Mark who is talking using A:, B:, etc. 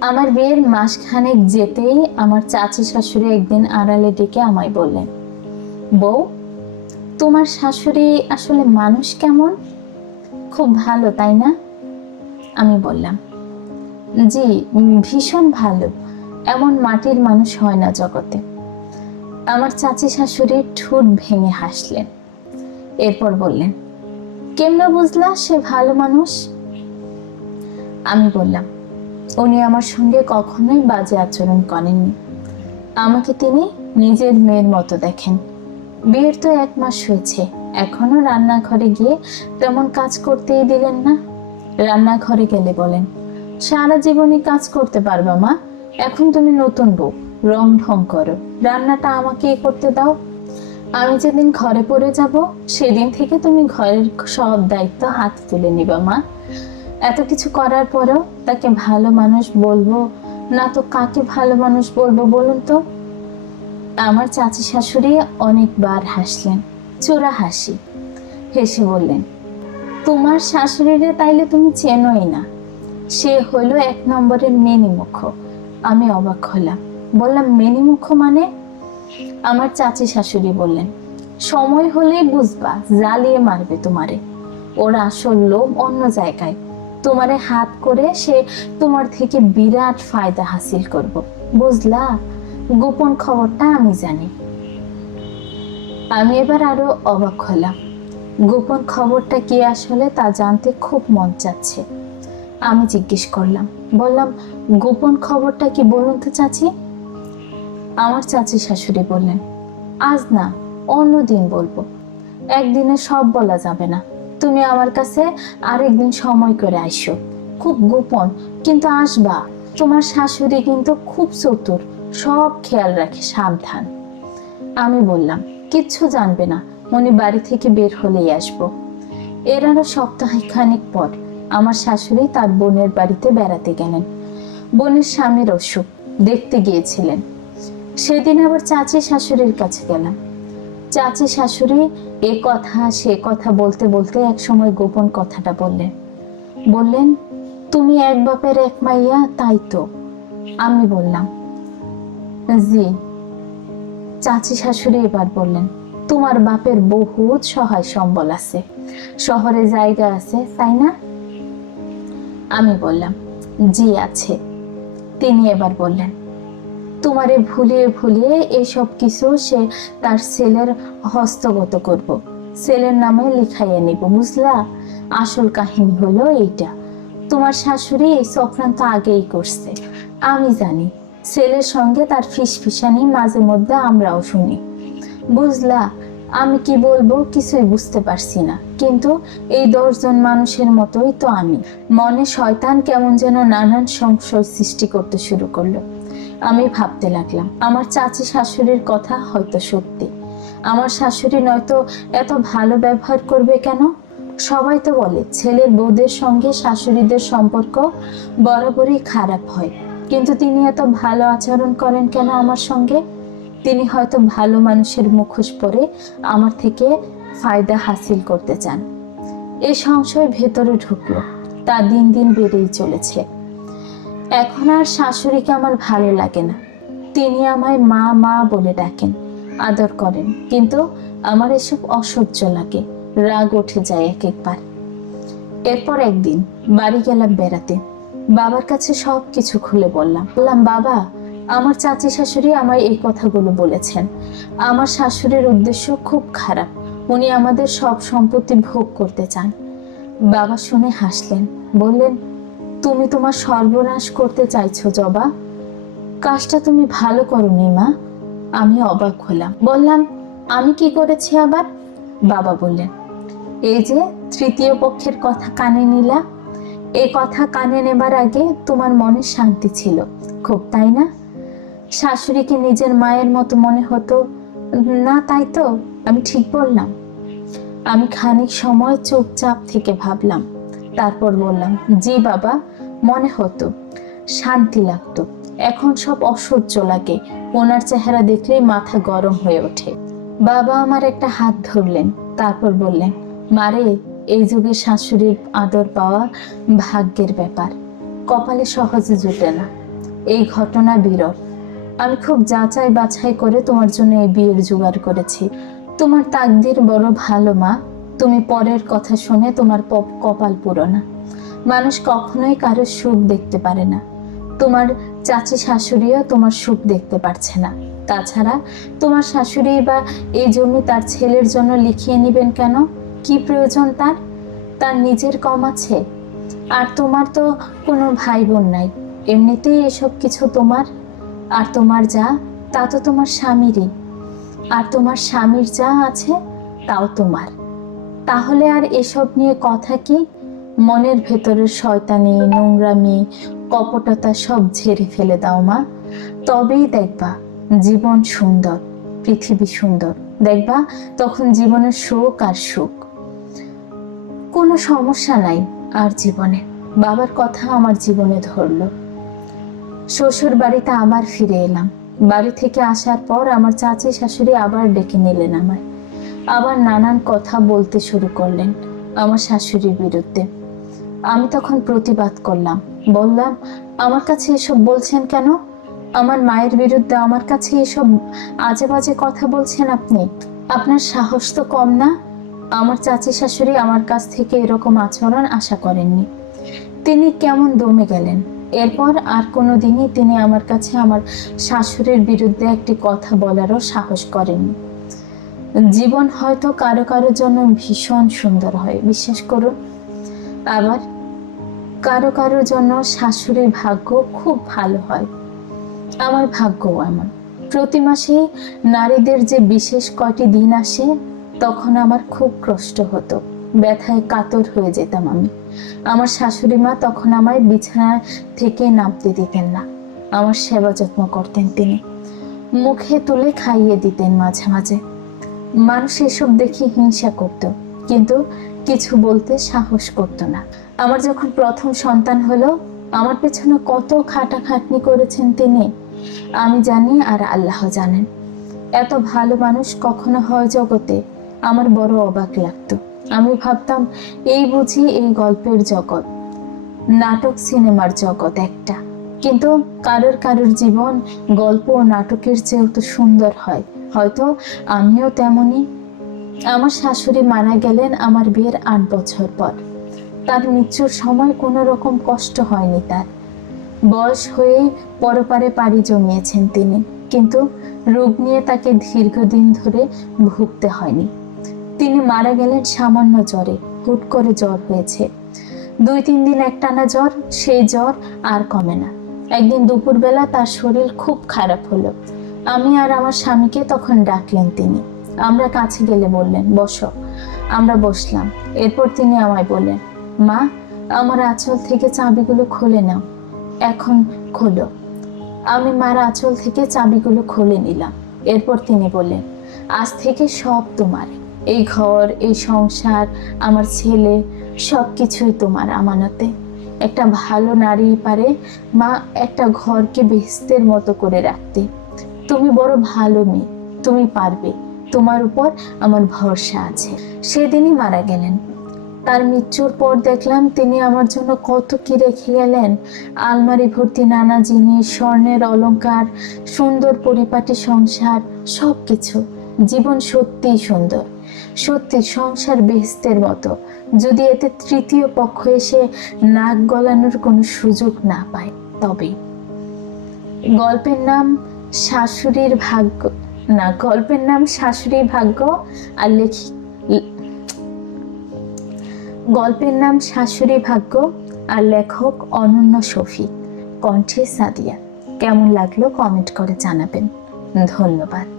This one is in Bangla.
A: আমার বিয়ের মাসখানেক যেতেই আমার চাচি শাশুড়ি একদিন আড়ালে ডেকে আমায় বললেন, বউ, তোমার শাশুড়ি আসলে মানুষ কেমন? খুব ভালো, তাই না? আমি বললাম, জি, ভীষণ ভালো, এমন মাটির মানুষ হয় না জগতে। আমার চাচি শাশুড়ি ঠোঁট ভেঙে হাসলেন, এরপর বললেন, কেমনে বুঝলা সে ভালো মানুষ? আমি বললাম উনি আমার সঙ্গে কখনোই বাজে আচরণ করেননি। আমাকে তিনি নিজের মেয়ের মতো দেখেন। বিয়ের তো এক মাস হয়েছে। এখনও রান্নাঘরে গিয়ে তেমন কাজ করতেই দিলেন না। রান্নাঘরে গেলে বলেন, সারা জীবনই কাজ করতে পারবা মা। এখন তুমি নতুন বউ। রং ঢং করো। রান্নাটা আমাকে করতে দাও। আমি যেদিন ঘরে পড়ে যাব, সেদিন থেকে তুমি ঘরের সব দায়িত্ব হাত তুলে নিবা মা। এত কিছু করার পরেও তাকে ভালো মানুষ বলব? না তো কাকে ভালো মানুষ বলব বলুন তো? আমার চাচি শাশুড়ি অনেকবার হাসলেন, চোরা হাসি। হেসে বললেন, তোমার শাশুড়িরে তাইলে তুমি চেনোই না। সে হলো এক নম্বরের মেনিমুখ। আমি অবাক হলাম। বললাম, মেনিমুখ মানে? আমার চাচি শাশুড়ি বললেন, সময় হলেই বুঝবা, জ্বালিয়ে মারবে তোমারে। ওর আসল লোভ অন্য জায়গায়। তোমারে হাত করে সে তোমার থেকে বিরাট ফায়দা হাসিল করব। বুঝলা? গোপন খবরটা আমি জানি। আমি এবার আরও অবাক হলাম। গোপন খবরটা কি আসলে তা জানতে খুব মন চাচ্ছে। আমি জিজ্ঞেস করলাম, বললাম, গোপন খবরটা কি বলুন তো চাচি? আমার চাচি শাশুড়ি বললেন, আজ না অন্য দিন বলব। একদিনে সব বলা যাবে না। তুমি আমার কাছে আরেকদিন সময় করে আইসো। খুব গোপন, কিন্তু আসবা। তোমার শাশুড়ি কিন্তু খুব চতুর, সব খেয়াল রাখে, সাবধান। আমি বললাম, কিচ্ছু জানবে না উনি বাড়ি থেকে বের হলেই আসব। এর আরও সপ্তাহখানেক পর আমার শাশুড়ি তার বোনের বাড়িতে বেড়াতে গেলেন। বোনের স্বামীর অসুখ, দেখতে গিয়েছিলেন। সেদিন আবার চাচি শাশুড়ির কাছে গেলাম। চাচি শাশুড়ি, এ কথা, সে কথা বলতে বলতে এক সময় গোপন কথাটা বললেন। বললেন, তুমি এক বাপের এক মাইয়া, তাই তো? আমি বললাম, জি। চাচি শাশুড়ি এবার বললেন, তোমার বাপের বহুত সহায় সম্বল আছে। শহরে জায়গা আছে, তাই না? আমি বললাম, জি, আছে। তিনি এবার বললেন তোমারে ভুলিয়ে ভুলিয়ে এসব কিছু সে তার ছেলের হস্তগত করব। ছেলের নামে লিখাইয়া নিব, বুঝলা? আসল কাহিনী হলো এইটা। তোমার শাশুড়ি এই চক্রান্ত আগেই করছে। আমি জানি, ছেলের সঙ্গে তার ফিসফিসানি মাঝে মধ্যে আমরাও শুনি। বুঝলা, আমি কি বলব কিছুই বুঝতে পারছি না। কিন্তু এই দশজন মানুষের মতোই তো আমি। মনে শয়তান কেমন যেন নানান সংশয় সৃষ্টি করতে শুরু করল। আমি ভাবতে লাগলাম, আমার চাচি শাশুড়ির কথা হয়তো সত্যি। আমার শাশুড়ি নয়তো এত ভালো ব্যবহার করবে কেন? সবাই তো বলে ছেলের বউদের সঙ্গে শাশুড়িদের সম্পর্ক বরাবরই খারাপ হয়। কিন্তু তিনি এত ভালো আচরণ করেন কেন আমার সঙ্গে? তিনি হয়তো ভালো মানুষের মুখোশ পরে আমার থেকে ফায়দা হাসিল করতে চান। এই সংশয় ভেতরে ঢুকলো, তা দিন দিন বেড়েই চলেছে। এখন আর শাশুড়িকে আমার ভালো লাগে না। তিনি আমায় মা মা বলে ডাকেন, আদর করেন। কিন্তু আমার এসব অসহ্য লাগে, রাগ উঠে যায় এক একবার এরপর একদিন বাড়ি গেলাম বেড়াতে। বাবার কাছে সব কিছু খুলে বললাম। বললাম, বাবা, আমার চাচি শাশুড়ি আমায় এই কথাগুলো বলেছেন। আমার শাশুড়ির উদ্দেশ্য খুব খারাপ। উনি আমাদের সব সম্পত্তি ভোগ করতে চান। বাবা শুনে হাসলেন, বললেন তুমি তোমার সর্বনাশ করতে চাইছো, জবা। কাজটা তুমি ভালো করনি, মা। আমি অবাক হলাম। বললাম, আমি কি করেছি আবার? বাবা বললেন, এই যে তৃতীয় পক্ষের কথা কানে নিলা। এ কথা কানে নেবার আগে তোমার মনে শান্তি ছিল, খুব, তাই না? শাশুড়িকে নিজের মায়ের মতো মনে হতো? না, তাই তো, আমি ঠিক বললাম। আমি খানিক সময় চুপচাপ থেকে ভাবলাম তারপর বললাম, জি বাবা, মনে হতো। শান্তি লাগতো। এখন সব অসহ্য লাগে। ওনার চেহারা দেখলেই মাথা গরম হয়ে ওঠে। বাবা আমার একটা হাত ধরলেন, তারপর বললেন, মারে, এই যুগে শাশুড়ির আদর পাওয়া ভাগ্যের ব্যাপার। কপালে সহজে জুটে না। এই ঘটনা বিরল। আমি খুব যাচাই বাছাই করে তোমার জন্য এই বিয়ের জোগাড় করেছি। তোমার তাকদির বড় ভালো, মা। তুমি পরের কথা শুনে তোমার কপাল পুরো না। মানুষ কখনোই কারও সুখ দেখতে পারে না। তোমার চাচি শাশুড়িও তোমার সুখ দেখতে পারছে না। তাছাড়া তোমার শাশুড়ি বা এই জমি তার ছেলের জন্য লিখিয়ে নেবেন কেন? কি প্রয়োজন তার? তার নিজের কম আছে। আর তোমার তো কোনো ভাই বোন নাই। এমনিতেই এসব কিছু তোমার। আর তোমার যা, তা তো তোমার স্বামীরই। আর তোমার স্বামীর যা আছে, তাও তোমার। তাহলে আর এসব নিয়ে কথা কি? মনের ভেতরের শয়তানি, নোংরামি, কপটতা সব ঝেড়ে ফেলে দাও মা। তবেই দেখবা জীবন সুন্দর, পৃথিবী সুন্দর। দেখবা তখন জীবনের শোক আর সুখ। কোনো সমস্যা নাই আর জীবনে। বাবার কথা আমার জীবনে ধরলো। শ্বশুর বাড়িতে আবার ফিরে এলাম। বাড়ি থেকে আসার পর আমার চাচি শাশুড়ি আবার ডেকে নিলেন আমায়। আবার নানান কথা বলতে শুরু করলেন আমার শাশুড়ির বিরুদ্ধে। আমি তখন প্রতিবাদ করলাম, বললাম, আমার কাছে এসব বলছেন কেন? আমার মায়ের বিরুদ্ধে আমার কাছে এসব আজে বাজে কথা বলছেন আপনি। আপনার সাহস তো কম না? আমার চাচি শাশুড়ি আমার কাছ থেকে এরকম আচরণ আশা করেননি। তিনি কেমন দমে গেলেন। এরপর আর কোনো দিনই তিনি আমার কাছে আমার শাশুড়ির বিরুদ্ধে একটি কথা বলারও সাহস করেননি। জীবন হয়তো কারও কারোর জন্য ভীষণ সুন্দর হয়, বিশ্বাস করুন। আবার কারও কারোর জন্য শাশুড়ির ভাগ্য খুব ভালো হয়। আমার ভাগ্যও এমন। প্রতি মাসে নারীদের যে বিশেষ কয়টি দিন আসে, তখন আমার খুব কষ্ট হতো। ব্যথায় কাতর হয়ে যেতাম আমি। আমার শাশুড়ি মা তখন আমায় বিছানা থেকে নামতে দিতেন না। আমার সেবা যত্ন করতেন তিনি। মুখে তুলে খাইয়ে দিতেন মাঝে মাঝে। মানুষ এসব দেখে হিংসা করত, কিন্তু কিছু বলতে সাহস করত না। আমার যখন প্রথম সন্তান হলো, আমার পেছনে কত খাটাখাটনি করেছেন তিনি। আমি জানি আর আল্লাহ জানেন। এত ভালো মানুষ কখনো হয় জগতে, আমার বড় অবাক লাগতো। আমি ভাবতাম, এই বুঝি এই গল্পের জগৎ। নাটক সিনেমার জগৎ একটা। কিন্তু কারোর কারোর জীবন, গল্প ও নাটকের চেয়েও তো সুন্দর হয়। হয়তো আমিও তেমনই। আমার শাশুড়ি মারা গেলেন আমার বিয়ের আট বছর পর। তার মৃত্যুর সময় কোনো রকম কষ্ট হয়নি তার। বয়স হয়ে পরপারে পাড়ি জমিয়েছেন তিনি। কিন্তু রোগ নিয়ে তাকে দীর্ঘদিন ধরে ভুগতে হয়নি। তিনি মারা গেলেন সামান্য জ্বরে, হুট করে জ্বর হয়েছে। দুই তিন দিন একটানা জ্বর, সেই জ্বর আর কমে না। একদিন দুপুরবেলা তার শরীর খুব খারাপ হলো। আমি আর আমার স্বামীকে তখন ডাকলেন তিনি। আমরা কাছে গেলে বললেন, বসো। আমরা বসলাম। এরপর তিনি আমায় বললেন, মা, আমার আঁচল থেকে চাবিগুলো খুলে নাও। এখন খোলো। আমি মার আঁচল থেকে চাবিগুলো খুলে নিলাম। এরপর তিনি বললেন, আজ থেকে সব তোমার। এই ঘর, এই সংসার, আমার ছেলে সব কিছুই তোমার আমানতে। একটা ভালো নারী পারে মা একটা ঘরকে বেহেস্তের মতো করে রাখতে। তুমি বড় ভালো মেয়ে, তুমি পারবে। তোমার উপর আমার ভরসা আছে। সেদিনই মারা গেলেন। তার মৃত্যুর পর দেখলাম তিনি আমার জন্য কত কি রেখে গেলেন। আলমারি ভর্তি নানা জিনিস, স্বর্ণের অলংকার, সুন্দর পরিপাটি সংসার সব কিছু জীবন সত্যিই সুন্দর। সত্যি সংসার বেহেস্তের মতো। যদি এতে তৃতীয় পক্ষ এসে নাক গলানোর কোনো সুযোগ না পায়, তবে। গল্পের নাম শাশুড়ির ভাগ্য, না, গল্পের নাম শাশুড়ি ভাগ্য আর লেখি, গল্পের নাম শাশুড়ি ভাগ্য আর লেখক অনন্য শফি, কণ্ঠে সাদিয়া। কেমন লাগল কমেন্ট করে জানাবেন। ধন্যবাদ।